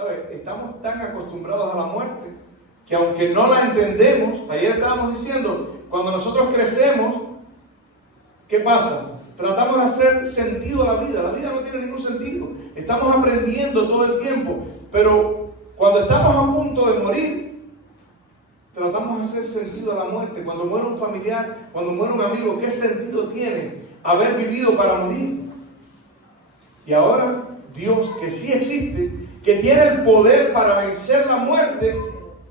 ¿Sabes? Estamos tan acostumbrados a la muerte que aunque no la entendemos, ayer estábamos diciendo, cuando nosotros crecemos, ¿qué pasa? Tratamos de hacer sentido a la vida no tiene ningún sentido, estamos aprendiendo todo el tiempo, pero cuando estamos a punto de morir, tratamos de hacer sentido a la muerte. Cuando muere un familiar, cuando muere un amigo, ¿qué sentido tiene haber vivido para morir? Y ahora Dios, que sí existe, que tiene el poder para vencer la muerte,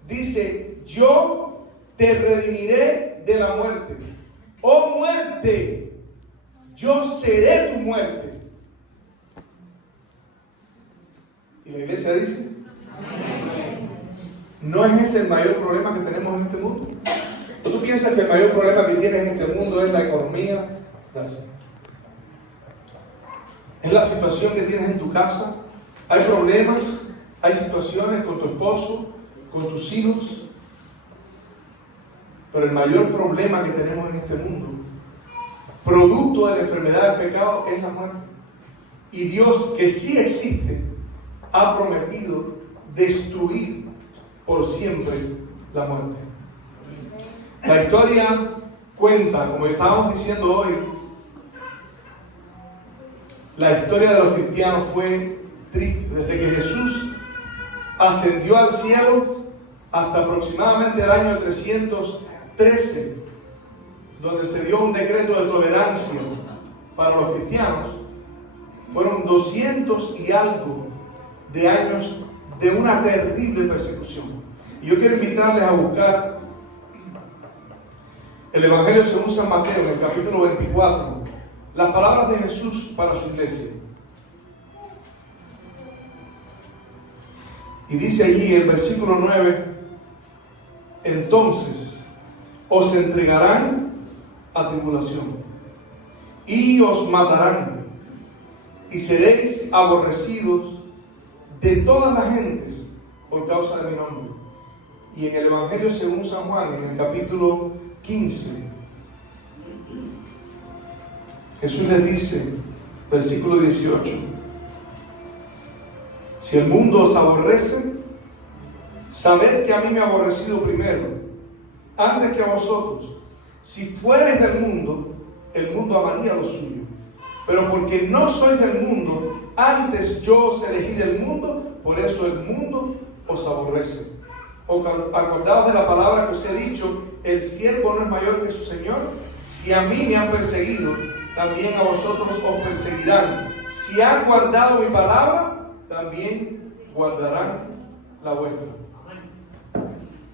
dice: yo te redimiré de la muerte. Oh muerte, yo seré tu muerte. Y la iglesia dice: ¿no es ese el mayor problema que tenemos en este mundo? ¿O tú piensas que el mayor problema que tienes en este mundo es la economía? ¿Es la situación que tienes en tu casa? ¿Hay problemas? ¿Hay situaciones con tu esposo, con tus hijos? Pero el mayor problema que tenemos en este mundo, producto de la enfermedad del pecado, es la muerte. Y Dios, que sí existe, ha prometido destruir por siempre la muerte. La historia cuenta, como estábamos diciendo hoy, la historia de los cristianos fue triste. Desde que Jesús ascendió al cielo hasta aproximadamente el año 313, donde se dio un decreto de tolerancia para los cristianos, fueron 200 y algo de años de una terrible persecución. Y yo quiero invitarles a buscar el Evangelio según San Mateo, en el capítulo 24, las palabras de Jesús para su iglesia. Y dice allí el versículo 9: entonces os entregarán a tribulación y os matarán, y seréis aborrecidos de todas las gentes por causa de mi nombre. Y en el Evangelio según San Juan, en el capítulo 15, Jesús les dice, versículo 18: si el mundo os aborrece, sabed que a mí me ha aborrecido primero, antes que a vosotros. Si fuereis del mundo, el mundo amaría lo suyo. Pero porque no sois del mundo, antes yo os elegí del mundo, por eso el mundo os aborrece. Acordaos de la palabra que os he dicho: el siervo no es mayor que su señor. Si a mí me han perseguido, también a vosotros os perseguirán. Si han guardado mi palabra, también guardarán la vuestra.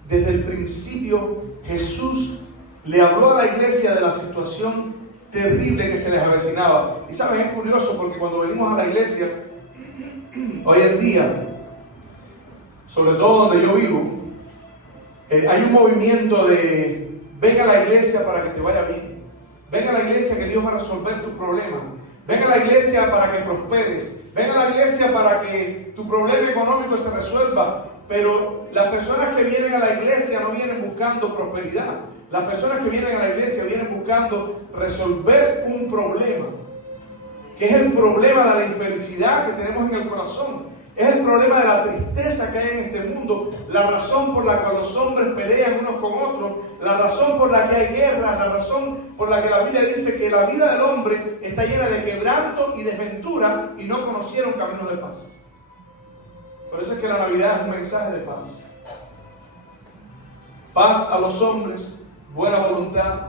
Desde el principio Jesús le habló a la iglesia de la situación terrible que se les avecinaba. Y saben, es curioso porque cuando venimos a la iglesia hoy en día, sobre todo donde yo vivo, hay un movimiento de ven a la iglesia para que te vaya bien, ven a la iglesia que Dios va a resolver tus problemas, ven a la iglesia para que prosperes, ven a la iglesia para que tu problema económico se resuelva. Pero las personas que vienen a la iglesia no vienen buscando prosperidad. Las personas que vienen a la iglesia vienen buscando resolver un problema, que es el problema de la infelicidad que tenemos en el corazón. Es el problema de la tristeza que hay en este mundo, la razón por la cual los hombres pelean unos con otros, la razón por la que hay guerras, la razón por la que la Biblia dice que la vida del hombre está llena de quebranto y desventura y no conocieron caminos de paz. Por eso es que la Navidad es un mensaje de paz. Paz a los hombres, buena voluntad.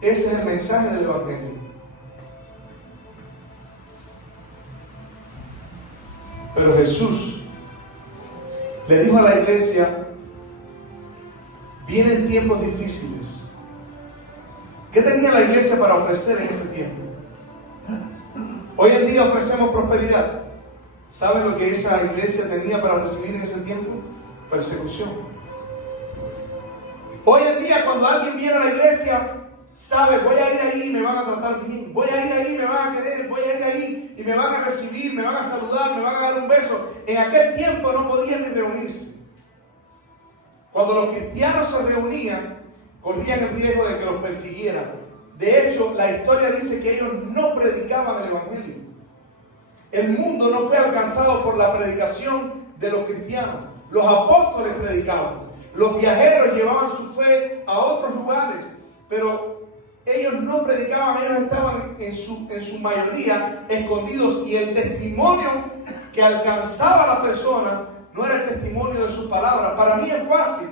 Ese es el mensaje del Evangelio. Pero Jesús le dijo a la iglesia: vienen tiempos difíciles. ¿Qué tenía la iglesia para ofrecer en ese tiempo? Hoy en día ofrecemos prosperidad. ¿Saben lo que esa iglesia tenía para recibir en ese tiempo? Persecución. Hoy en día, cuando alguien viene a la iglesia, sabe: voy a ir ahí y me van a tratar bien, voy a ir ahí y me van a querer, voy a ir ahí y me van a recibir, me van a saludar, me van a dar un beso. En aquel tiempo no podían ni reunirse. Cuando los cristianos se reunían, corrían el riesgo de que los persiguieran. De hecho, la historia dice que ellos no predicaban el Evangelio. El mundo no fue alcanzado por la predicación de los cristianos. Los apóstoles predicaban. Los viajeros llevaban su fe a otros lugares. Pero ellos no predicaban, ellos estaban en su mayoría escondidos. Y el testimonio que alcanzaba a la persona no era el testimonio de sus palabras. Para mí es fácil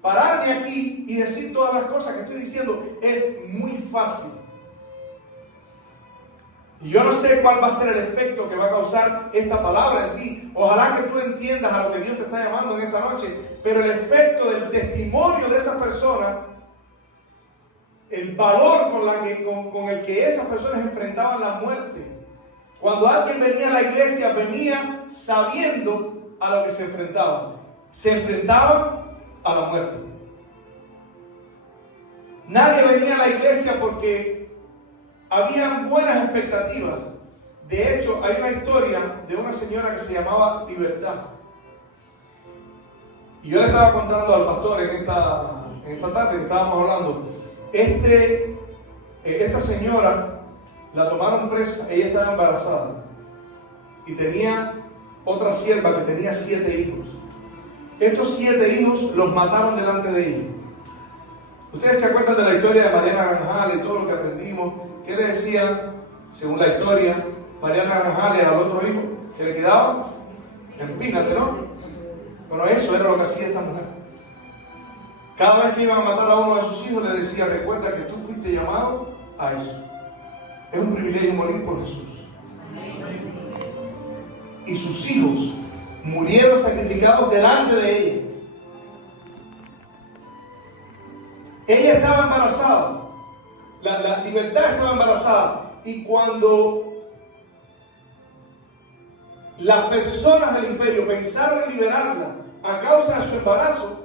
pararme aquí y decir todas las cosas que estoy diciendo. Es muy fácil. Y yo no sé cuál va a ser el efecto que va a causar esta palabra en ti. Ojalá que tú entiendas a lo que Dios te está llamando en esta noche. Pero el efecto del testimonio de esa persona, el valor con el que esas personas enfrentaban la muerte. Cuando alguien venía a la iglesia, venía sabiendo a lo que se enfrentaba. Se enfrentaba a la muerte. Nadie venía a la iglesia porque habían buenas expectativas. De hecho, hay una historia de una señora que se llamaba Libertad. Y yo le estaba contando al pastor en esta tarde que estábamos hablando. Esta señora la tomaron presa. Ella estaba embarazada y tenía otra sierva que tenía 7 hijos. Estos 7 hijos los mataron delante de ella. Ustedes se acuerdan de la historia de Mariana Grajales y todo lo que aprendimos. ¿Qué le decía, según la historia, Mariana Grajales al otro hijo? ¿Que le quedaba? Empínate, ¿no? Bueno, eso era lo que hacía esta mujer. Cada vez que iban a matar a uno de sus hijos, le decía: recuerda que tú fuiste llamado a eso. Es un privilegio morir por Jesús. Y sus hijos murieron sacrificados delante de ella. Ella estaba embarazada. La Libertad estaba embarazada. Y cuando las personas del imperio pensaron en liberarla a causa de su embarazo,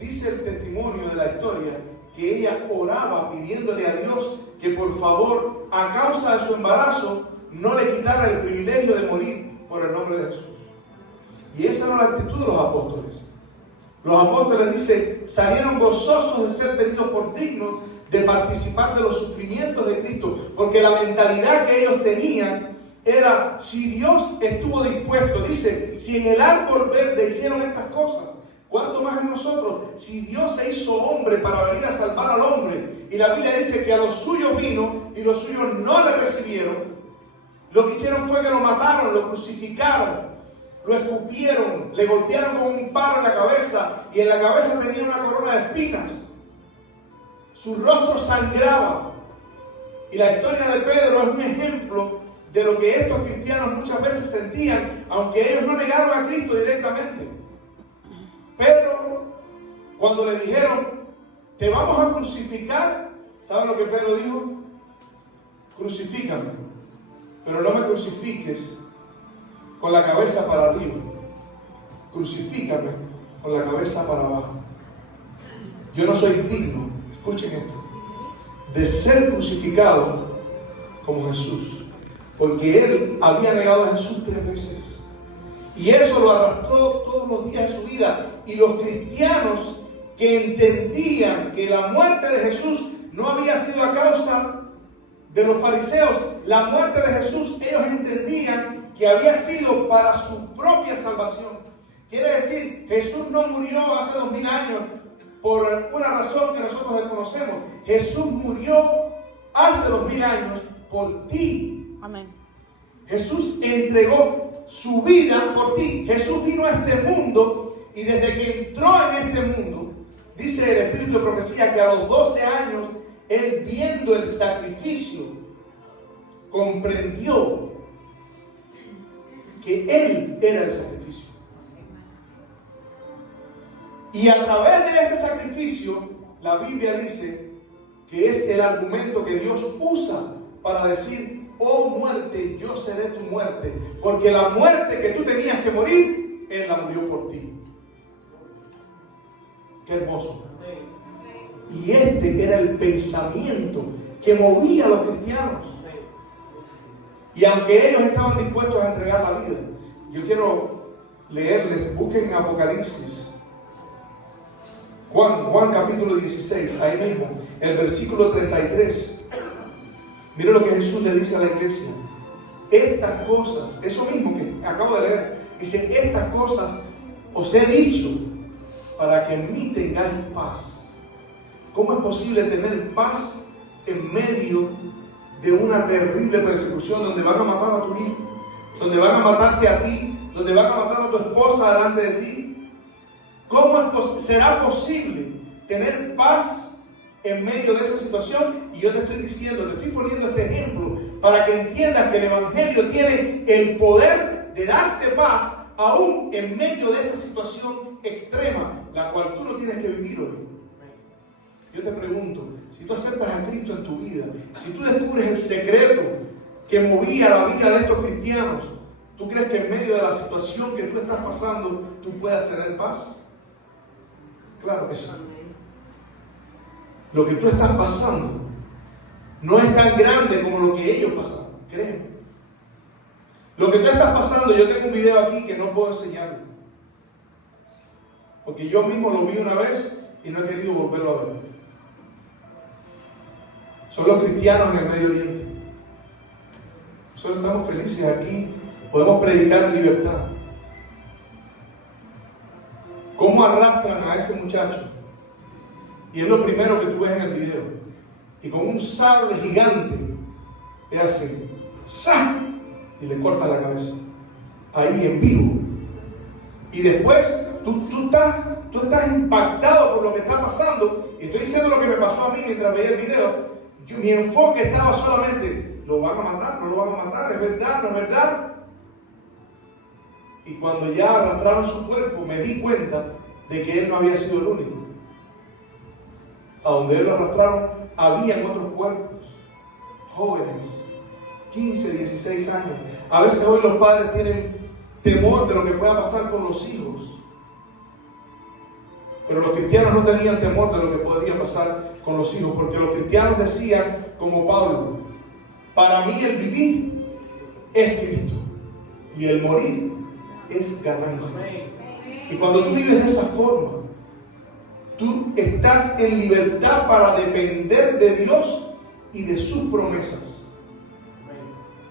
dice el testimonio de la historia que ella oraba pidiéndole a Dios que por favor, a causa de su embarazo, no le quitara el privilegio de morir por el nombre de Jesús. Y esa era la actitud de los apóstoles. Los apóstoles, dice, salieron gozosos de ser tenidos por dignos de participar de los sufrimientos de Cristo, porque la mentalidad que ellos tenían era: si Dios estuvo dispuesto, dice, si en el árbol verde hicieron estas cosas, ¿cuánto más en nosotros? Si Dios se hizo hombre para venir a salvar al hombre, y la Biblia dice que a los suyos vino y los suyos no le recibieron, lo que hicieron fue que lo mataron, lo crucificaron, lo escupieron, le golpearon con un palo en la cabeza, y en la cabeza tenía una corona de espinas. Su rostro sangraba. Y la historia de Pedro es un ejemplo de lo que estos cristianos muchas veces sentían, aunque ellos no negaron a Cristo directamente. Pedro, cuando le dijeron: te vamos a crucificar, ¿saben lo que Pedro dijo? Crucifícame, pero no me crucifiques con la cabeza para arriba. Crucifícame con la cabeza para abajo. Yo no soy digno, escuchen esto, de ser crucificado como Jesús, porque él había negado a Jesús 3 veces. Y eso lo arrastró todos los días de su vida. Y los cristianos que entendían que la muerte de Jesús no había sido a causa de los fariseos, la muerte de Jesús, ellos entendían que había sido para su propia salvación. Quiere decir, Jesús no murió hace 2000 años por una razón que nosotros desconocemos. Jesús murió hace 2000 años por ti. Amén. Jesús entregó su vida por ti. Jesús vino a este mundo, y desde que entró en este mundo, dice el Espíritu de Profecía que a los 12 años, él, viendo el sacrificio, comprendió que él era el sacrificio. Y a través de ese sacrificio, la Biblia dice que es el argumento que Dios usa para decir: oh muerte, yo seré tu muerte, porque la muerte que tú tenías que morir, Él la murió por ti. Qué hermoso. Y este era el pensamiento que movía a los cristianos. Y aunque ellos estaban dispuestos a entregar la vida, yo quiero leerles, busquen en Apocalipsis, Juan capítulo 16, ahí mismo, el versículo 33. Mira lo que Jesús le dice a la iglesia: estas cosas, eso mismo que acabo de leer, dice, estas cosas os he dicho para que en mí tengáis paz. ¿Cómo es posible tener paz en medio de una terrible persecución donde van a matar a tu hijo, donde van a matarte a ti, donde van a matar a tu esposa delante de ti? ¿Cómo será posible tener paz en medio de esa situación? Y yo te estoy diciendo, te estoy poniendo este ejemplo para que entiendas que el Evangelio tiene el poder de darte paz aún en medio de esa situación extrema, la cual tú no tienes que vivir hoy. Yo te pregunto, si tú aceptas a Cristo en tu vida, si tú descubres el secreto que movía la vida de estos cristianos, ¿tú crees que en medio de la situación que tú estás pasando, tú puedas tener paz? Claro que sí. Lo que tú estás pasando no es tan grande como lo que ellos pasaron, créeme. Lo que tú estás pasando, yo tengo un video aquí que no puedo enseñarlo, porque yo mismo lo vi una vez y no he querido volverlo a ver. Son los cristianos en el Medio Oriente. Nosotros estamos felices aquí, podemos predicar en libertad. ¿Cómo arrastran a ese muchacho? Y es lo primero que tú ves en el video. Y con un sable gigante le hacen ¡zah! Y le cortan la cabeza. Ahí en vivo. Y después tú estás impactado por lo que está pasando. Y estoy diciendo lo que me pasó a mí mientras veía el video. Mi enfoque estaba solamente, ¿lo van a matar? ¿No lo van a matar? ¿Es verdad? ¿No es verdad? Y cuando ya arrastraron su cuerpo, me di cuenta de que él no había sido el único. A donde él lo arrastraron, habían otros cuerpos, jóvenes, 15, 16 años. A veces hoy los padres tienen temor de lo que pueda pasar con los hijos. Pero los cristianos no tenían temor de lo que podría pasar con los hijos, porque los cristianos decían, como Pablo, para mí el vivir es Cristo y el morir es ganancia. Y cuando tú vives de esa forma, tú estás en libertad para depender de Dios y de sus promesas.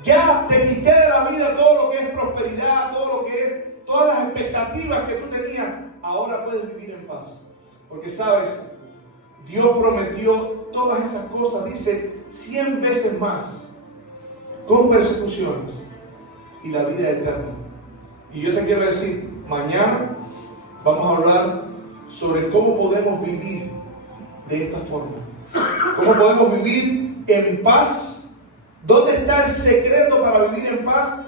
Ya te quité de la vida todo lo que es prosperidad, todo lo que es, todas las expectativas que tú tenías. Ahora puedes vivir en paz. Porque sabes, Dios prometió todas esas cosas, dice 100 veces más, con persecuciones y la vida eterna. Y yo te quiero decir, mañana vamos a hablar sobre cómo podemos vivir de esta forma. Cómo podemos vivir en paz. ¿Dónde está el secreto para vivir en paz?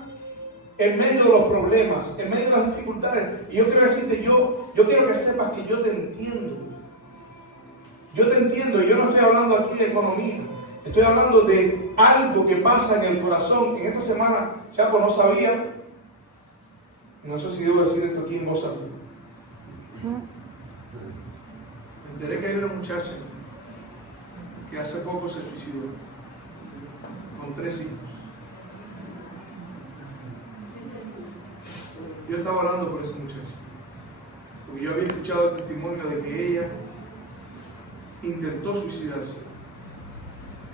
En medio de los problemas, en medio de las dificultades. Y yo quiero decirte, yo quiero que sepas que yo te entiendo. Yo te entiendo, yo no estoy hablando aquí de economía. Estoy hablando de algo que pasa en el corazón. En esta semana, Chapo, no sabía, no sé si debo decir esto aquí en voz alta. Me enteré que hay una muchacha que hace poco se suicidó con 3 hijos. Yo estaba orando por esa muchacha, porque yo había escuchado el testimonio de que ella intentó suicidarse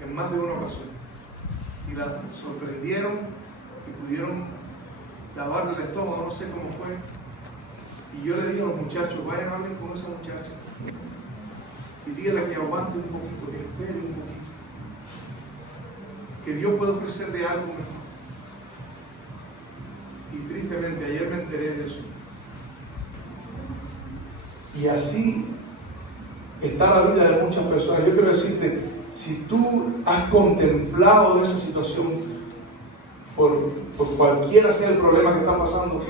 en más de una ocasión y la sorprendieron y pudieron lavarle el estómago, no sé cómo fue. Y yo le dije a los muchachos, vayan a hablar con esa muchacha y díganle que aguante un poquito, que espere un poquito, que Dios puede ofrecerle algo mejor. Y tristemente ayer me enteré de eso. Y así está la vida de muchas personas. Yo quiero decirte, si tú has contemplado esa situación, por cualquiera sea el problema que está pasando,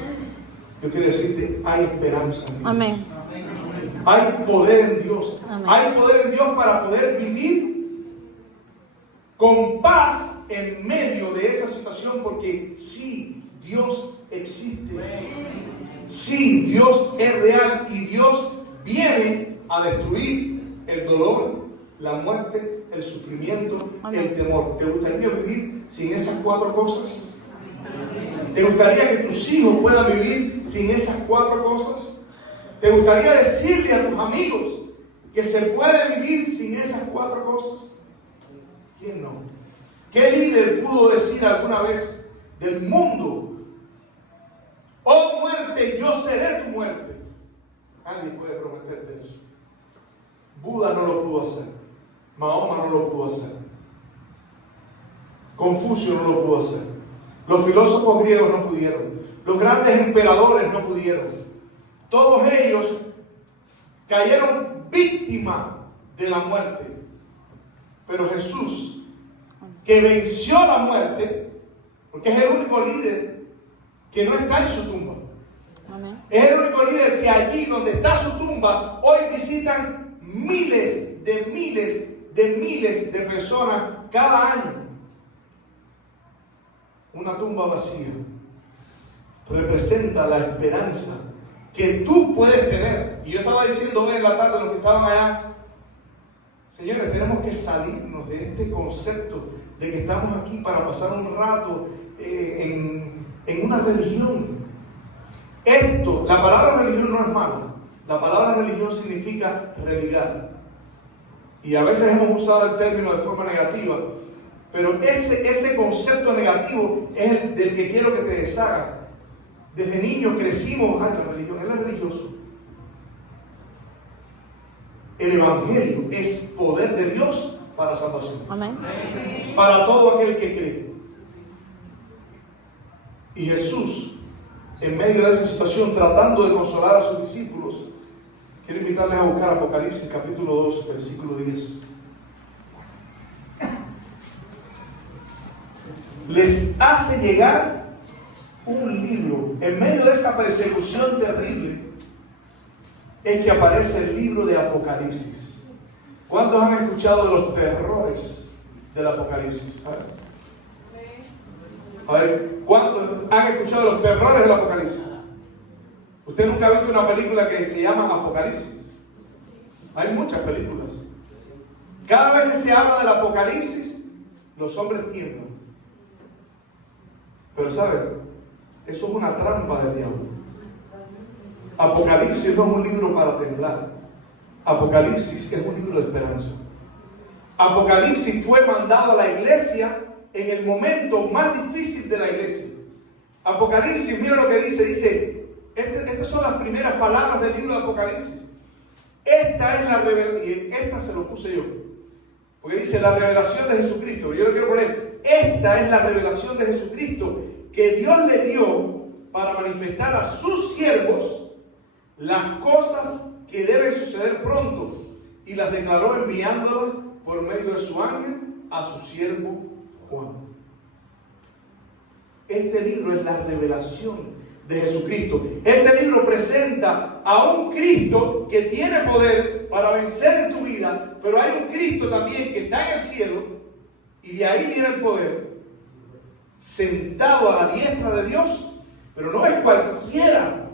yo quiero decirte, hay esperanza en Dios. Amén. Hay poder en Dios. Amén. Hay poder en Dios para poder vivir con paz en medio de esa situación, porque sí, Dios existe. Sí, Dios es real y Dios viene a destruir el dolor, la muerte, el sufrimiento, Amén. el temor. ¿Te gustaría vivir sin esas 4 cosas? ¿Te gustaría que tus hijos puedan vivir sin esas 4 cosas? ¿Te gustaría decirle a tus amigos que se puede vivir sin esas 4 cosas? ¿Quién no? ¿Qué líder pudo decir alguna vez, del mundo. Oh muerte, yo seré tu muerte. Alguien puede prometerte eso. Buda no lo pudo hacer. Mahoma no lo pudo hacer. Confucio no lo pudo hacer. Los filósofos griegos no pudieron. Los grandes emperadores no pudieron. Todos ellos cayeron víctimas de la muerte. Pero Jesús, que venció la muerte, porque es el único líder que no está en su tumba. Amén. Es el único líder que allí donde está su tumba, hoy visitan miles de personas cada año. Una tumba vacía representa la esperanza que tú puedes tener. Y yo estaba diciendo hoy en la tarde a los que estaban allá, señores, tenemos que salirnos de este concepto de que estamos aquí para pasar un rato en una religión. La palabra religión no es mala. La palabra religión significa religar. Y a veces hemos usado el término de forma negativa, pero ese concepto negativo es el del que quiero que te deshagas. Desde niños crecimos, la religión, él es religioso. El Evangelio es poder de Dios para salvación. Amén. Para todo aquel que cree. Y Jesús, en medio de esa situación, tratando de consolar a sus discípulos, quiero invitarles a buscar Apocalipsis capítulo 2, versículo 10. Les hace llegar un libro. En medio de esa persecución terrible es que aparece el libro de Apocalipsis. ¿Cuántos han escuchado de los terrores del Apocalipsis? A ver, ¿cuántos han escuchado de los terrores del Apocalipsis? Usted nunca ha visto una película que se llama Apocalipsis. Hay muchas películas. Cada vez que se habla del Apocalipsis, los hombres tiemblan. Pero ¿saben? Eso es una trampa del diablo. Apocalipsis no es un libro para temblar. Apocalipsis es un libro de esperanza. Apocalipsis fue mandado a la iglesia en el momento más difícil de la iglesia. Apocalipsis, mira lo que dice, estas son las primeras palabras del libro de Apocalipsis. Esta es la revelación, y esta se lo puse yo, porque dice la revelación de Jesucristo. Yo le quiero poner, esta es la revelación de Jesucristo que Dios le dio para manifestar a sus siervos las cosas que deben suceder pronto, y las declaró enviándolas por medio de su ángel a su siervo Juan. Este libro es la revelación de Jesucristo. Este libro presenta a un Cristo que tiene poder para vencer en tu vida, pero hay un Cristo también que está en el cielo, y de ahí viene el poder, sentado a la diestra de Dios, pero no es cualquiera.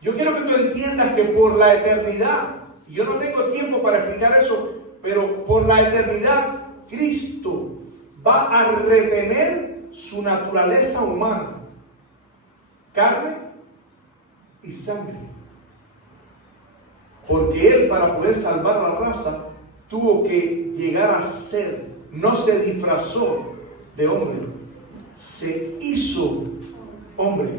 Yo quiero que tú entiendas que por la eternidad, y yo no tengo tiempo para explicar eso, pero por la eternidad, Cristo va a retener su naturaleza humana, carne y sangre, porque Él, para poder salvar la raza, tuvo que llegar a ser, no se disfrazó de hombre, se hizo hombre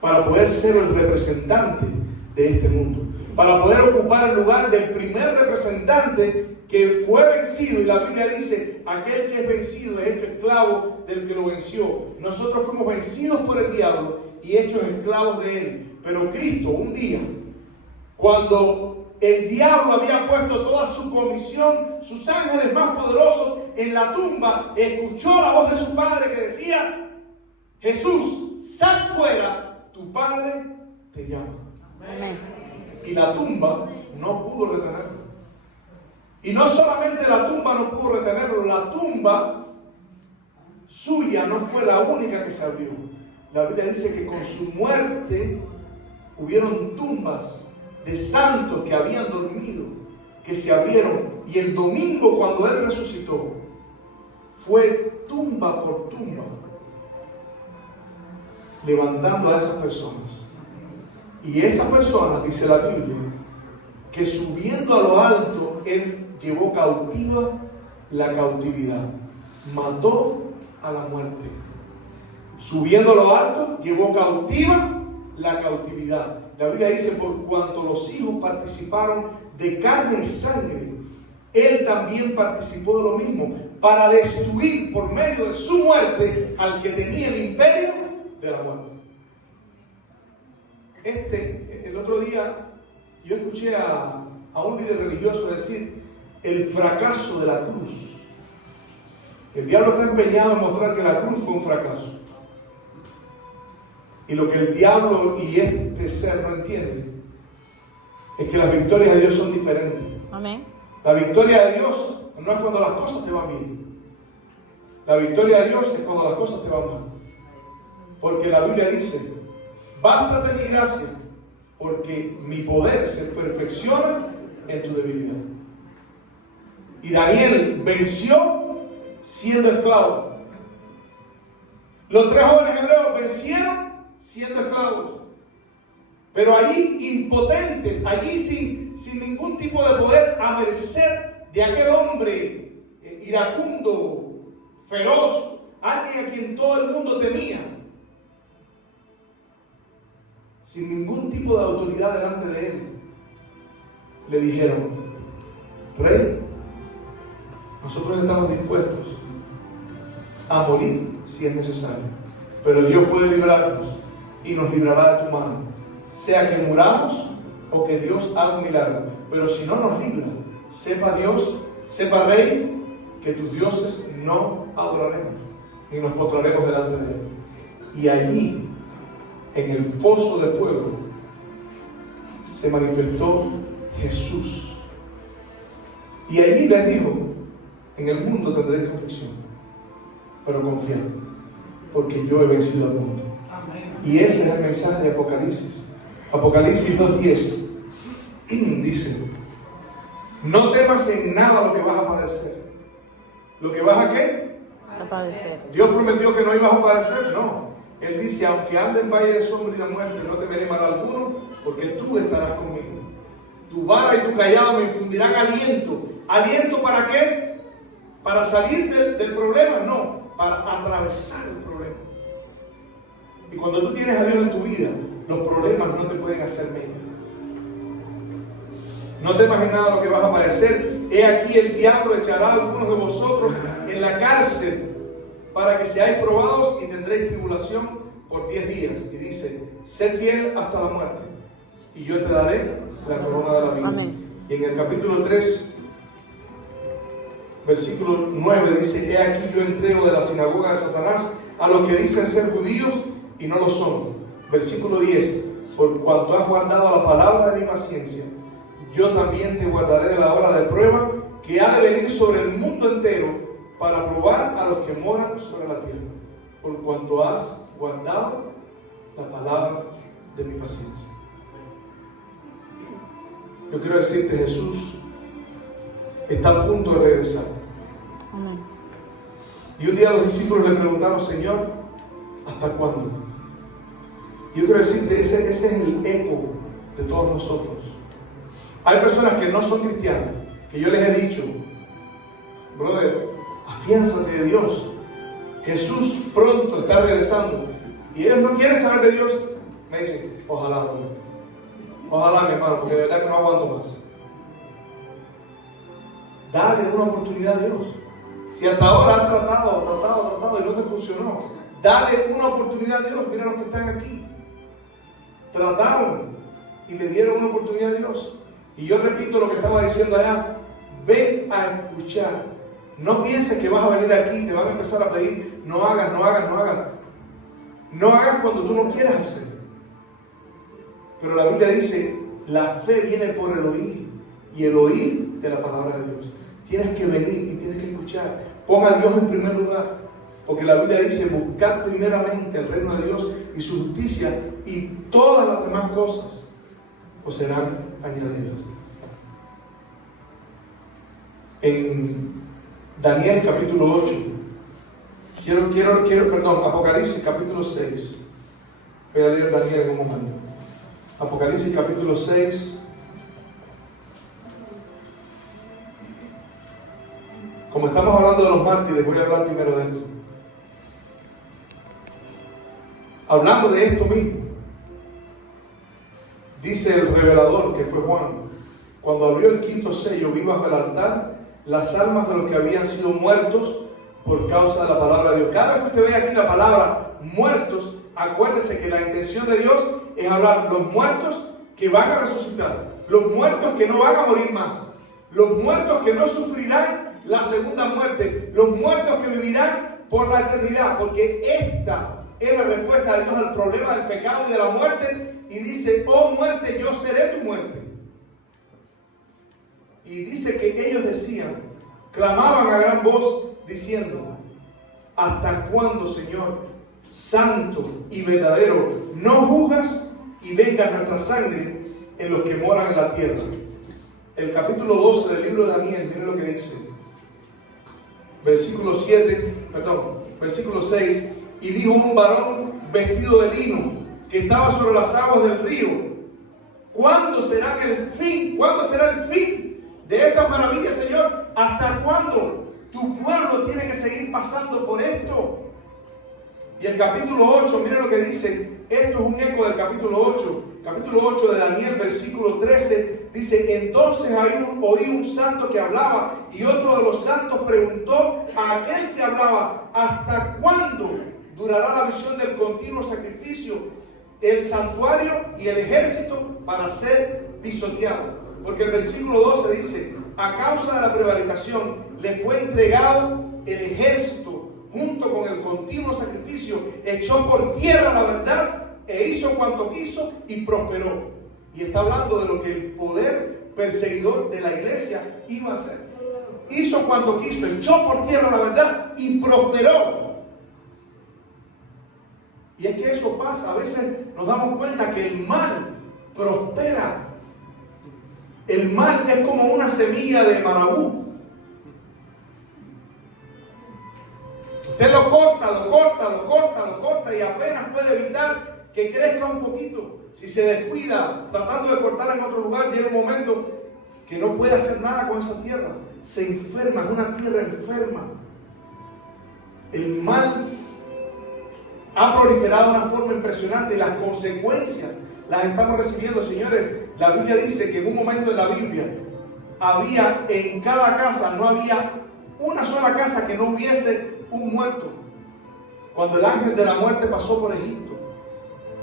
para poder ser el representante de este mundo, para poder ocupar el lugar del primer representante que fue vencido. Y la Biblia dice, aquel que es vencido es hecho esclavo del que lo venció. Nosotros fuimos vencidos por el diablo y hechos esclavos de él. Pero Cristo, un día, cuando el diablo había puesto toda su comisión, sus ángeles más poderosos en la tumba, escuchó la voz de su padre que decía, Jesús, sal fuera, tu padre te llama. Amén. Y la tumba no pudo retenerlo. Y no solamente la tumba no pudo retenerlo, la tumba suya no fue la única que se abrió. La Biblia dice que con su muerte hubieron tumbas de santos que habían dormido, que se abrieron. Y el domingo, cuando Él resucitó, fue tumba por tumba, levantando a esas personas. Y esas personas, dice la Biblia, que subiendo a lo alto, Él llevó cautiva la cautividad, mató a la muerte. Subiendo a lo alto, llevó cautiva la cautividad. La Biblia dice, por cuanto los hijos participaron de carne y sangre, Él también participó de lo mismo, para destruir por medio de su muerte al que tenía el imperio de la muerte. El otro día yo escuché a un líder religioso decir el fracaso de la cruz. El diablo está empeñado en mostrar que la cruz fue un fracaso. Y lo que el diablo y este ser no entienden es que las victorias de Dios son diferentes. Amén. La victoria de Dios no es cuando las cosas te van bien. La victoria de Dios es cuando las cosas te van mal. Porque la Biblia dice, bástate mi gracia, porque mi poder se perfecciona en tu debilidad. Y Daniel venció siendo esclavo. Los 3 jóvenes hebreos vencieron siendo esclavos. Pero allí impotentes, allí sin ningún tipo de poder, a merced de aquel hombre iracundo, feroz, alguien a quien todo el mundo temía, sin ningún tipo de autoridad delante de él, le dijeron, Rey, nosotros estamos dispuestos a morir si es necesario, pero Dios puede librarnos y nos librará de tu mano, sea que muramos o que Dios haga un milagro. Pero si no nos libra, sepa Dios, sepa Rey, que tus dioses no adoraremos ni nos postraremos delante de él. Y allí, en el foso de fuego, se manifestó Jesús. Y allí les dijo, en el mundo tendréis aflicción, pero confiad, porque yo he vencido al mundo. Y ese es el mensaje de Apocalipsis. Apocalipsis 2:10 dice, no temas en nada lo que vas a padecer. ¿Lo que vas a qué? A padecer. Dios prometió que no ibas a padecer, no. Él dice, aunque ande en valle de sombra y de muerte, no temeré mal alguno, porque tú estarás conmigo. Tu vara y tu callado me infundirán aliento. ¿Aliento para qué? ¿Para salir del problema? No, para atravesar el problema. Y cuando tú tienes a Dios en tu vida, los problemas no te pueden hacer menos. No temas en nada lo que vas a padecer. He aquí el diablo echará a algunos de vosotros en la cárcel para que seáis probados y tendréis tribulación por 10 días. Y dice, sé fiel hasta la muerte y yo te daré la corona de la vida. Amén. Y en el capítulo 3, versículo 9 dice, he aquí yo entrego de la sinagoga de Satanás a los que dicen ser judíos y no lo son. Versículo 10, por cuanto has guardado la palabra de mi paciencia, yo también te guardaré de la hora de prueba que ha de venir sobre el mundo entero para probar a los que moran sobre la tierra, por cuanto has guardado la palabra de mi paciencia. Yo quiero decirte, Jesús está a punto de regresar. Amén. Y un día los discípulos le preguntaron, Señor, ¿hasta cuándo? Y yo quiero decirte, ese es el eco de todos nosotros. Hay personas que no son cristianas, que yo les he dicho, brother, afiánzate de Dios. Jesús pronto está regresando. Y ellos no quieren saber de Dios. Me dicen, ojalá, ojalá, mi hermano, porque de verdad que no aguanto más. Dale una oportunidad a Dios. Si hasta ahora has tratado y no te funcionó, dale una oportunidad a Dios. Mira los que están aquí. Trataron y le dieron una oportunidad a Dios. Y yo repito lo que estaba diciendo allá. Ven a escuchar. No pienses que vas a venir aquí y te van a empezar a pedir. No hagas. No hagas cuando tú no quieras hacer. Pero la Biblia dice, la fe viene por el oír. Y el oír de la palabra de Dios. Tienes que venir y tienes que escuchar. Pon a Dios en primer lugar. Porque la Biblia dice, buscad primeramente el reino de Dios y su justicia, y todas las demás cosas os serán añadidas. En Daniel capítulo 8, Apocalipsis capítulo 6. Voy a leer Daniel en un momento. Apocalipsis capítulo 6. Como estamos hablando de los mártires, voy a hablar primero de esto. hablando de esto mismo, dice el revelador, que fue Juan, cuando abrió el quinto sello, vi bajo el altar las almas de los que habían sido muertos por causa de la palabra de Dios. Cada vez que usted ve aquí la palabra muertos, acuérdese que la intención de Dios es hablar los muertos que van a resucitar, los muertos que no van a morir más, los muertos que no sufrirán la segunda muerte, los muertos que vivirán por la eternidad, porque esta es la respuesta de Dios al problema del pecado y de la muerte. Y dice: oh muerte, yo seré tu muerte. Y dice que ellos decían, clamaban a gran voz diciendo: ¿hasta cuándo, Señor, santo y verdadero, no juzgas y venga nuestra sangre en los que moran en la tierra? El capítulo 12 del libro de Daniel, miren lo que dice. Versículo 6. Y dijo un varón vestido de lino que estaba sobre las aguas del río: ¿cuándo será el fin? ¿Cuándo será el fin de estas maravillas, Señor? ¿Hasta cuándo tu pueblo tiene que seguir pasando por esto? Y el capítulo 8, miren lo que dice. Esto es un eco del capítulo 8. Capítulo 8 de Daniel, versículo 13, dice: entonces oí un santo que hablaba, y otro de los santos preguntó a aquel que hablaba: ¿hasta cuándo durará la visión del continuo sacrificio, el santuario y el ejército para ser pisoteado? Porque el versículo 12 dice: a causa de la prevaricación le fue entregado el ejército junto con el continuo sacrificio, echó por tierra la verdad e hizo cuanto quiso y prosperó. Y está hablando de lo que el poder perseguidor de la iglesia iba a hacer. Hizo cuanto quiso, echó por tierra la verdad y prosperó. Y es que eso pasa. A veces nos damos cuenta que el mal prospera. El mal es como una semilla de marabú. Usted lo corta y apenas puede evitar que crezca un poquito. Si se descuida tratando de cortar en otro lugar, llega un momento que no puede hacer nada con esa tierra. Se enferma, es una tierra enferma. El mal ha proliferado de una forma impresionante y las consecuencias las estamos recibiendo, señores. La Biblia dice que en un momento en la Biblia había en cada casa, no había una sola casa que no hubiese un muerto. Cuando el ángel de la muerte pasó por Egipto.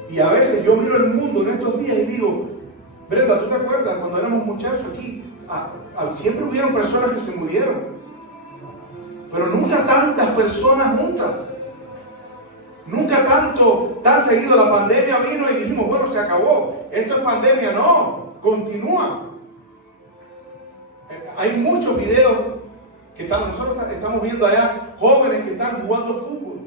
Y a veces yo miro el mundo en estos días y digo: Brenda, ¿tú te acuerdas cuando éramos muchachos aquí? Siempre hubieron personas que se murieron, pero nunca tantas personas juntas. Nunca tan seguido. La pandemia vino y dijimos: bueno, se acabó, esto es pandemia. No, continúa. Hay muchos videos que nosotros estamos viendo allá, jóvenes que están jugando fútbol,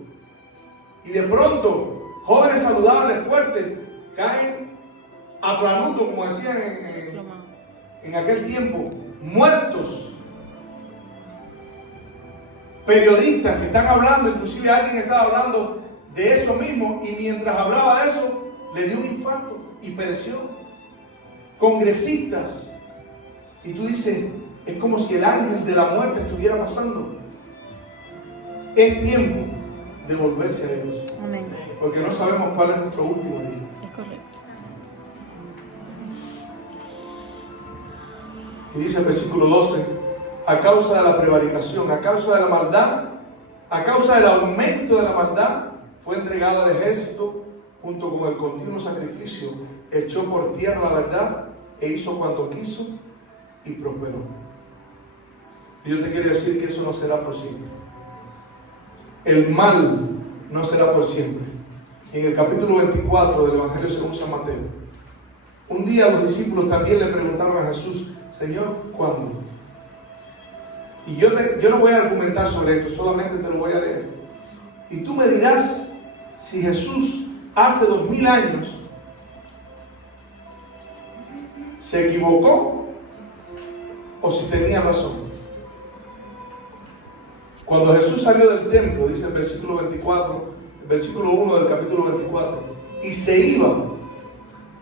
y de pronto jóvenes saludables, fuertes, caen a planuto, como decían en aquel tiempo, muertos. Periodistas que están hablando, inclusive alguien estaba hablando de eso mismo, y mientras hablaba de eso, le dio un infarto y pereció. Congresistas, y tú dices: es como si el ángel de la muerte estuviera pasando. Es tiempo de volverse a Dios. Amén. Porque no sabemos cuál es nuestro último día. Es correcto. Y dice el versículo 12: a causa de la prevaricación, a causa de la maldad, a causa del aumento de la maldad, fue entregado al ejército junto con el continuo sacrificio, echó por tierra la verdad e hizo cuanto quiso y prosperó. Y yo te quiero decir que eso no será por siempre. El mal no será por siempre. En el capítulo 24 del Evangelio según San Mateo, un día los discípulos también le preguntaron a Jesús: Señor, ¿cuándo? Y yo no voy a argumentar sobre esto, solamente te lo voy a leer. Y tú me dirás si Jesús hace 2000 años se equivocó o si tenía razón. Cuando Jesús salió del templo, dice el versículo 24, el versículo 1 del capítulo 24, y se iba,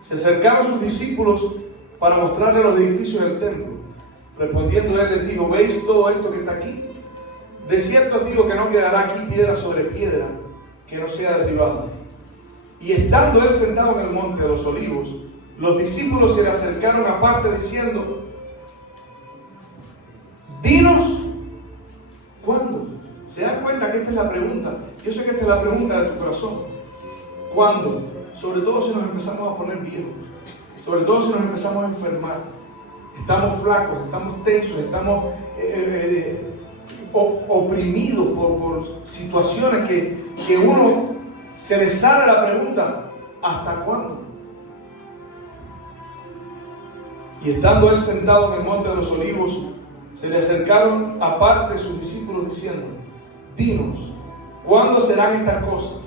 se acercaron sus discípulos para mostrarle los edificios del templo. Respondiendo él les dijo: ¿veis todo esto que está aquí? De cierto os digo que no quedará aquí piedra sobre piedra que no sea derribada. Y estando él sentado en el monte de los olivos, los discípulos se le acercaron aparte diciendo: dinos, ¿cuándo? ¿Se dan cuenta que esta es la pregunta? Yo sé que esta es la pregunta de tu corazón. ¿Cuándo? Sobre todo si nos empezamos a poner viejos, sobre todo si nos empezamos a enfermar, estamos flacos, estamos tensos, estamos oprimidos por situaciones que uno se le sale la pregunta: ¿hasta cuándo? Y estando él sentado en el monte de los olivos, se le acercaron aparte sus discípulos diciendo: dinos, ¿cuándo serán estas cosas?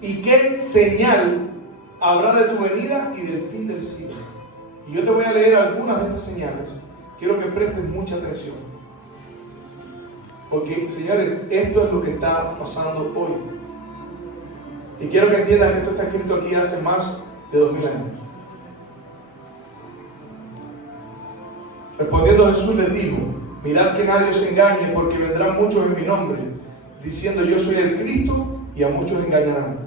¿Y qué señal habrá de tu venida y del fin del siglo? Y yo te voy a leer algunas de estas señales. Quiero que prestes mucha atención, porque, señores, esto es lo que está pasando hoy. Y quiero que entiendas que esto está escrito aquí hace más de 2000 años. Respondiendo Jesús les dijo: mirad que nadie os engañe, porque vendrán muchos en mi nombre, diciendo yo soy el Cristo, y a muchos engañarán.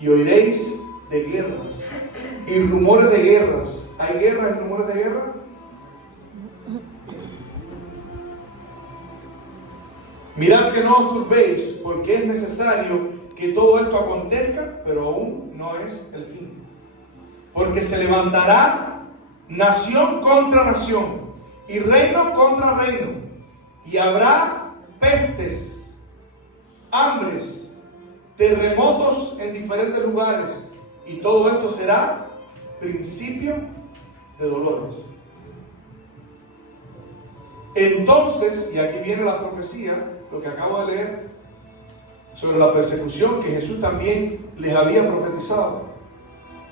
Y oiréis de guerras y rumores de guerras. ¿Hay guerras y rumores de guerra? Mirad que no os turbéis, porque es necesario que todo esto acontezca, pero aún no es el fin. Porque se levantará nación contra nación y reino contra reino, y habrá pestes, hambres, terremotos en diferentes lugares, y todo esto será principio de dolores. Entonces, y aquí viene la profecía, lo que acabo de leer, sobre la persecución que Jesús también les había profetizado.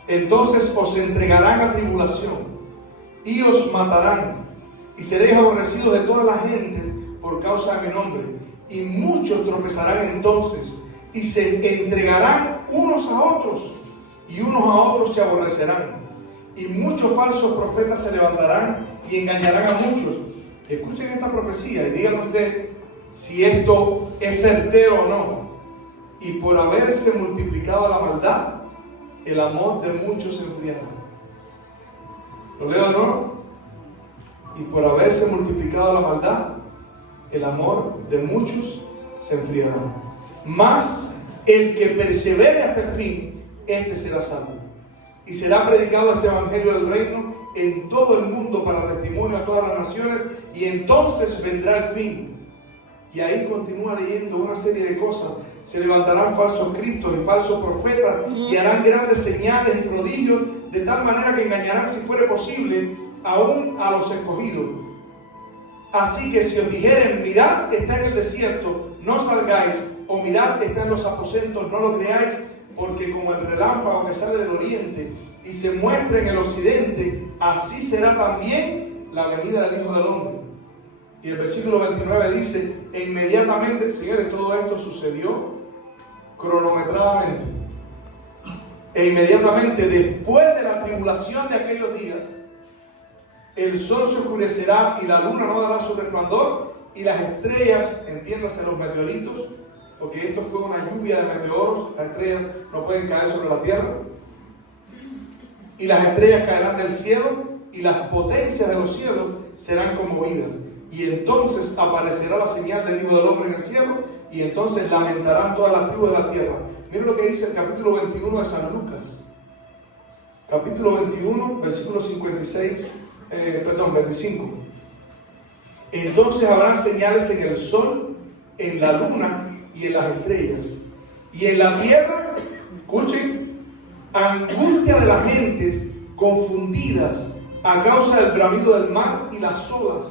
Entonces os entregarán a tribulación y os matarán, y seréis aborrecidos de toda la gente por causa de mi nombre, y muchos tropezarán entonces y se entregarán unos a otros, y unos a otros se aborrecerán, y muchos falsos profetas se levantarán y engañarán a muchos. Escuchen esta profecía y díganme usted si esto es certero o no. Y por haberse multiplicado la maldad, el amor de muchos se enfriará. ¿Lo leo de nuevo? Y por haberse multiplicado la maldad, el amor de muchos se enfriará. Mas el que persevere hasta el fin, este será salvo. Y será predicado este evangelio del reino en todo el mundo para testimonio a todas las naciones, y entonces vendrá el fin. Y ahí continúa leyendo una serie de cosas. Se levantarán falsos cristos y falsos profetas, y harán grandes señales y prodigios, de tal manera que engañarán, si fuere posible, aún a los escogidos. Así que si os dijeren: mirad, está en el desierto, no salgáis, o mirad, está en los aposentos, no lo creáis, porque como el relámpago que sale del oriente y se muestra en el occidente, así será también la venida del Hijo del Hombre. Y el versículo 29 dice: e inmediatamente, señores, todo esto sucedió cronometradamente. E inmediatamente después de la tribulación de aquellos días, el sol se oscurecerá y la luna no dará su resplandor, y las estrellas, entiéndase los meteoritos, porque esto fue una lluvia de meteoros, las estrellas no pueden caer sobre la tierra, y las estrellas caerán del cielo, y las potencias de los cielos serán conmovidas. Y entonces aparecerá la señal del Hijo del Hombre en el cielo, y entonces lamentarán todas las tribus de la tierra. Miren lo que dice el capítulo 21 de San Lucas. Capítulo 21, versículo 25. Entonces habrán señales en el sol, en la luna y en las estrellas. Y en la tierra, escuchen, angustia de las gentes confundidas a causa del bramido del mar y las olas,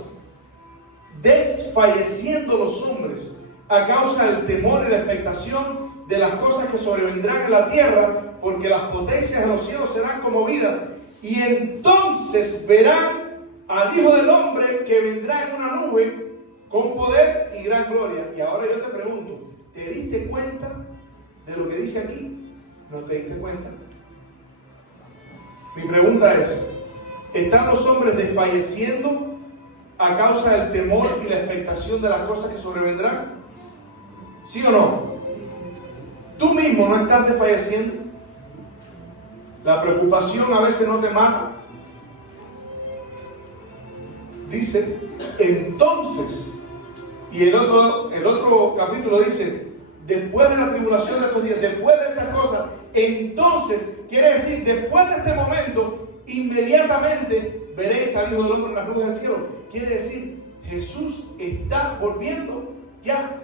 desfalleciendo los hombres a causa del temor y la expectación de las cosas que sobrevendrán en la tierra, porque las potencias de los cielos serán conmovidas. Y entonces verán al Hijo del Hombre que vendrá en una nube con poder y gran gloria. Y ahora yo te pregunto, ¿te diste cuenta de lo que dice aquí? ¿No te diste cuenta? Mi pregunta es: ¿están los hombres desfalleciendo a causa del temor y la expectación de las cosas que sobrevendrán? ¿Sí o no? ¿Tú mismo no estás desfalleciendo? La preocupación a veces no te mata. Dice, entonces, y el otro capítulo dice, después de la tribulación de estos días, después de estas cosas, entonces, quiere decir, después de este momento, inmediatamente veréis al Hijo del Hombre en las nubes del cielo. Quiere decir, Jesús está volviendo ya.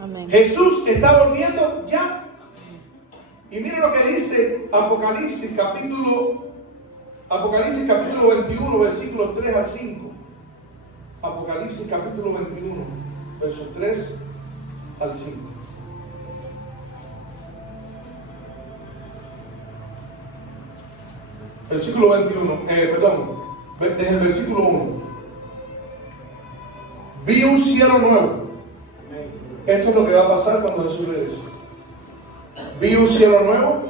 Amén. Jesús está volviendo ya. Y mire lo que dice Apocalipsis capítulo 21, versículos 3 al 5. Apocalipsis capítulo 21, versos 3 al 5. Versículo 21, desde el versículo 1. Vi un cielo nuevo. Esto es lo que va a pasar cuando Jesús regrese. Vi un cielo nuevo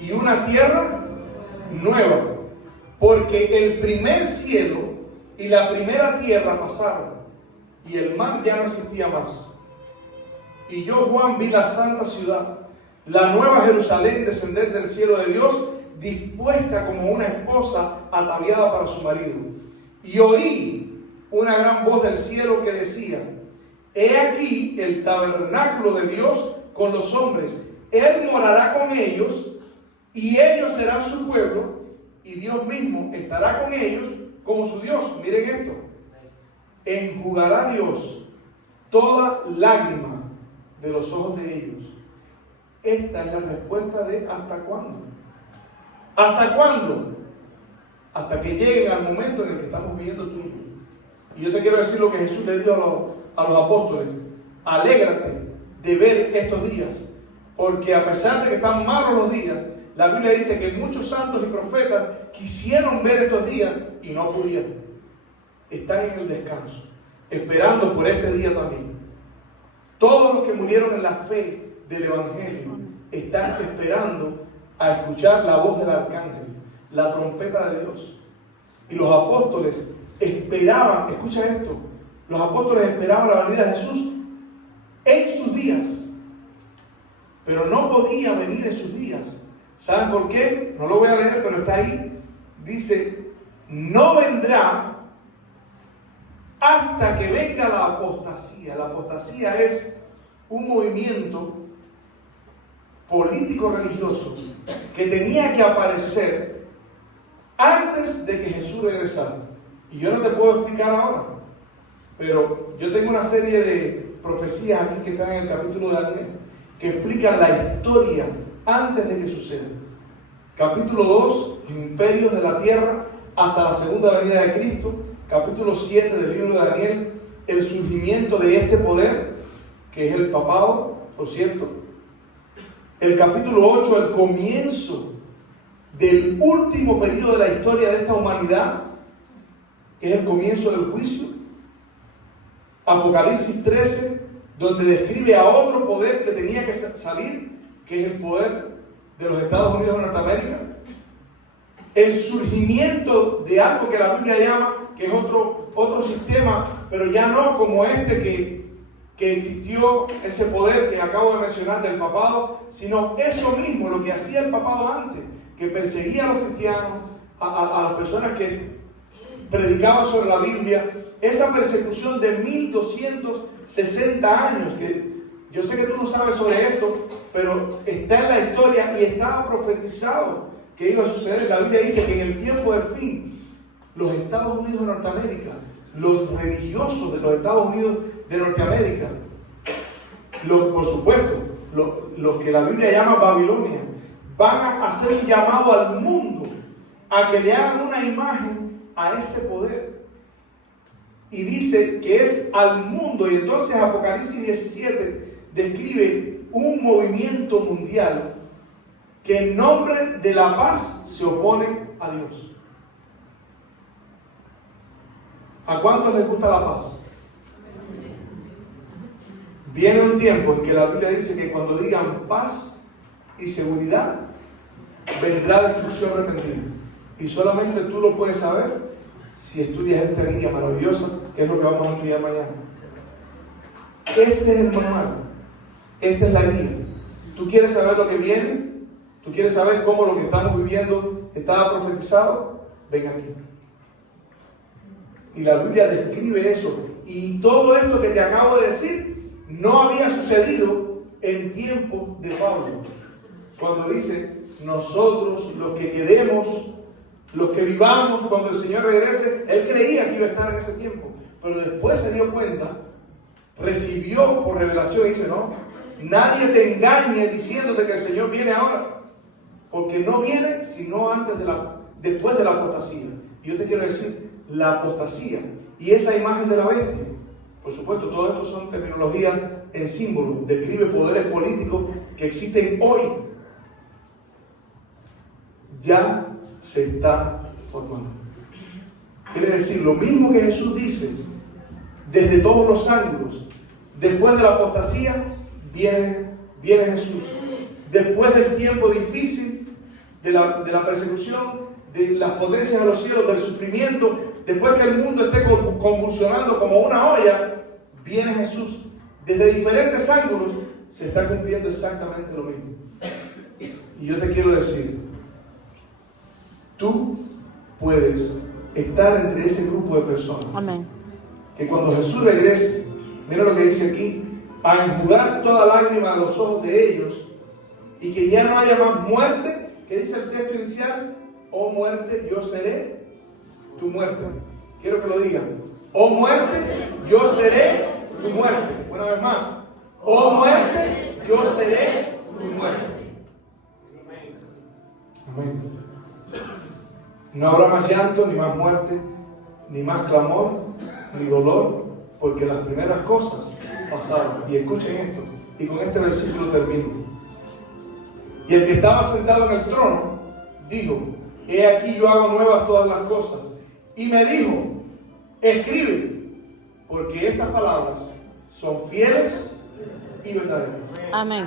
y una tierra nueva, porque el primer cielo y la primera tierra pasaron, y el mar ya no existía más. Y yo, Juan, vi la santa ciudad, la nueva Jerusalén, descender del cielo de Dios, dispuesta como una esposa ataviada para su marido. Y oí una gran voz del cielo que decía: he aquí el tabernáculo de Dios con los hombres. Él morará con ellos, y ellos serán su pueblo, y Dios mismo estará con ellos como su Dios. Miren esto: enjugará Dios toda lágrima de los ojos de ellos. Esta es la respuesta de ¿hasta cuándo? ¿Hasta cuándo? Hasta que lleguen al momento en el que estamos viviendo tú y yo. Y yo te quiero decir lo que Jesús le dijo a los apóstoles: alégrate de ver estos días, porque a pesar de que están malos los días, la Biblia dice que muchos santos y profetas quisieron ver estos días y no pudieron. Están en el descanso, esperando por este día también. Todos los que murieron en la fe del Evangelio están esperando a escuchar la voz del arcángel, la trompeta de Dios. Y los apóstoles esperaban, escucha esto, los apóstoles esperaban la venida de Jesús en sus días, pero no podía venir en sus días. ¿Saben por qué? No lo voy a leer, pero está ahí. Dice, no vendrá hasta que venga la apostasía. La apostasía es un movimiento político-religioso que tenía que aparecer antes de que Jesús regresara. Y yo no te puedo explicar ahora, pero yo tengo una serie de profecías aquí que están en el capítulo de Daniel, que explican la historia antes de que suceda. Capítulo 2, imperios de la tierra hasta la segunda venida de Cristo. Capítulo 7 del libro de Daniel, el surgimiento de este poder, que es el papado, por cierto. El capítulo 8, el comienzo del último periodo de la historia de esta humanidad, que es el comienzo del juicio. Apocalipsis 13, donde describe a otro poder que tenía que salir, que es el poder de los Estados Unidos de Norteamérica. El surgimiento de algo que la Biblia llama, que es otro sistema, pero ya no como este que existió, ese poder que acabo de mencionar del papado, sino eso mismo, lo que hacía el papado antes, que perseguía a los cristianos, a las personas que predicaban sobre la Biblia. Esa persecución de 1260 años, que yo sé que tú no sabes sobre esto, pero está en la historia y estaba profetizado que iba a suceder. La Biblia dice que en el tiempo del fin, los Estados Unidos de Norteamérica, los religiosos de los Estados Unidos de Norteamérica, por supuesto, los que la Biblia llama Babilonia, van a hacer un llamado al mundo a que le hagan una imagen a ese poder. Y dice que es al mundo. Y entonces Apocalipsis 17 describe un movimiento mundial que en nombre de la paz se opone a Dios. ¿A cuántos les gusta la paz? Viene un tiempo en que la Biblia dice que cuando digan paz y seguridad, vendrá destrucción repentina. Y solamente tú lo puedes saber si estudias esta guía maravillosa, que es lo que vamos a estudiar mañana. Este es el manual. Esta es la guía. ¿Tú quieres saber lo que viene? Tú ¿Tú quieres saber cómo lo que estamos viviendo estaba profetizado? Ven aquí. Y la Biblia describe eso. Y todo esto que te acabo de decir no había sucedido en tiempo de Pablo. Cuando dice, nosotros los que quedemos, los que vivamos cuando el Señor regrese, él creía que iba a estar en ese tiempo. Pero después se dio cuenta, recibió por revelación y dice, no, nadie te engañe diciéndote que el Señor viene ahora. Porque no viene sino después de la apostasía. Y yo te quiero decir, la apostasía y esa imagen de la bestia, por supuesto, todo esto son terminologías en símbolo, describe poderes políticos que existen hoy. Ya se está formando. Quiere decir, lo mismo que Jesús dice, desde todos los ángulos, después de la apostasía, viene Jesús. Después del tiempo difícil, de la persecución, de las potencias de los cielos, del sufrimiento, después que el mundo esté convulsionando como una olla, viene Jesús. Desde diferentes ángulos se está cumpliendo exactamente lo mismo. Y yo te quiero decir, tú puedes estar entre ese grupo de personas. Amén. Que cuando Jesús regrese, mira lo que dice aquí, a enjugar toda lágrima de los ojos de ellos, y que ya no haya más muerte, que dice el texto inicial, oh muerte, yo seré tu muerte. Quiero que lo digan. Oh muerte, yo seré tu muerte. Una vez más. Oh muerte, yo seré tu muerte. Amén. No habrá más llanto, ni más muerte, ni más clamor, ni dolor, porque las primeras cosas pasaron. Y escuchen esto, y con este versículo termino. Y el que estaba sentado en el trono dijo, he aquí yo hago nuevas todas las cosas. Y me dijo, escribe, porque estas palabras son fieles y verdaderas. Amén.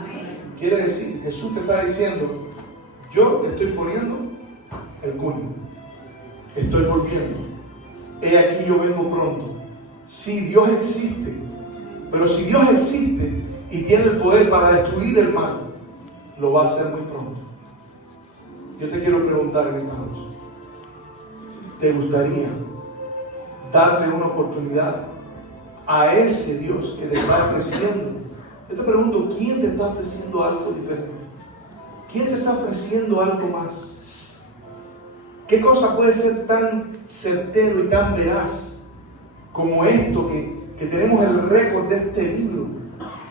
Quiere decir, Jesús te está diciendo, yo te estoy poniendo el cuño. Estoy volviendo. He aquí yo vengo pronto. Si Dios existe, pero si Dios existe y tiene el poder para destruir el mal, lo va a hacer muy pronto. Yo te quiero preguntar en esta noche, ¿te gustaría darle una oportunidad a ese Dios que te está ofreciendo? Yo te pregunto, ¿quién te está ofreciendo algo diferente? ¿Quién te está ofreciendo algo más? ¿Qué cosa puede ser tan certero y tan veraz como esto que tenemos el récord de este libro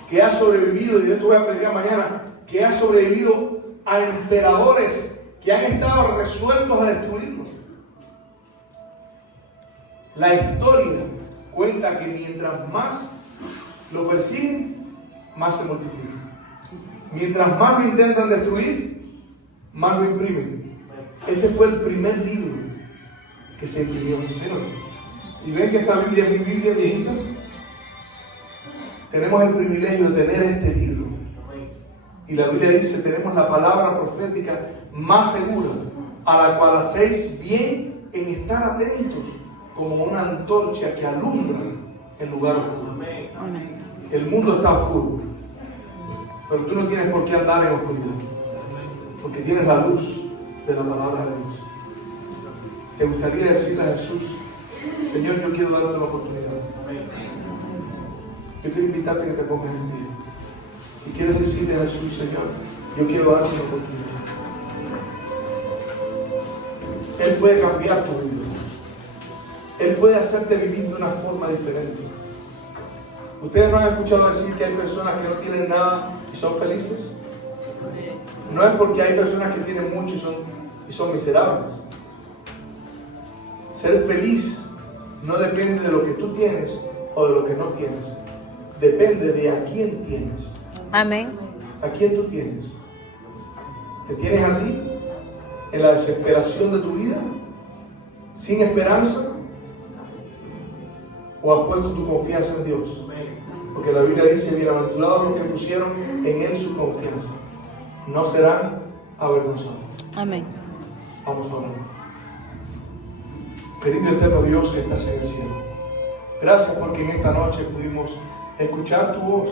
que ha sobrevivido, y de esto voy a predicar mañana, que ha sobrevivido a emperadores que han estado resueltos a destruirlo? La historia cuenta que mientras más lo persiguen, más se multiplica. Mientras más lo intentan destruir, más lo imprimen. Este fue el primer libro que se imprimió. ¿Y ven que esta Biblia es mi Biblia viejita? Tenemos el privilegio de tener este libro. Y la Biblia dice, tenemos la palabra profética más segura, a la cual hacéis bien en estar atentos, como una antorcha que alumbra en lugar oscuro. Amén. El mundo está oscuro, pero tú no tienes por qué andar en oscuridad, porque tienes la luz de la palabra de Dios. ¿Te gustaría decirle a Jesús, Señor, yo quiero darte una oportunidad? Yo quiero invitarte a que te pongas en pie. Si quieres decirle a Jesús, Señor, yo quiero darte una oportunidad. Él puede cambiar tu vida. Él puede hacerte vivir de una forma diferente. ¿Ustedes no han escuchado decir que hay personas que no tienen nada y son felices? No es porque hay personas que tienen mucho y son miserables. Ser feliz no depende de lo que tú tienes o de lo que no tienes. Depende de a quién tienes. Amén. ¿A quién tú tienes? ¿Te tienes a ti en la desesperación de tu vida? ¿Sin esperanza? ¿O has puesto tu confianza en Dios? Porque la Biblia dice, bienaventurados los que pusieron en Él su confianza, no serán avergonzados. Amén. Vamos a orar. Querido eterno Dios que estás en el cielo, gracias porque en esta noche pudimos escuchar tu voz.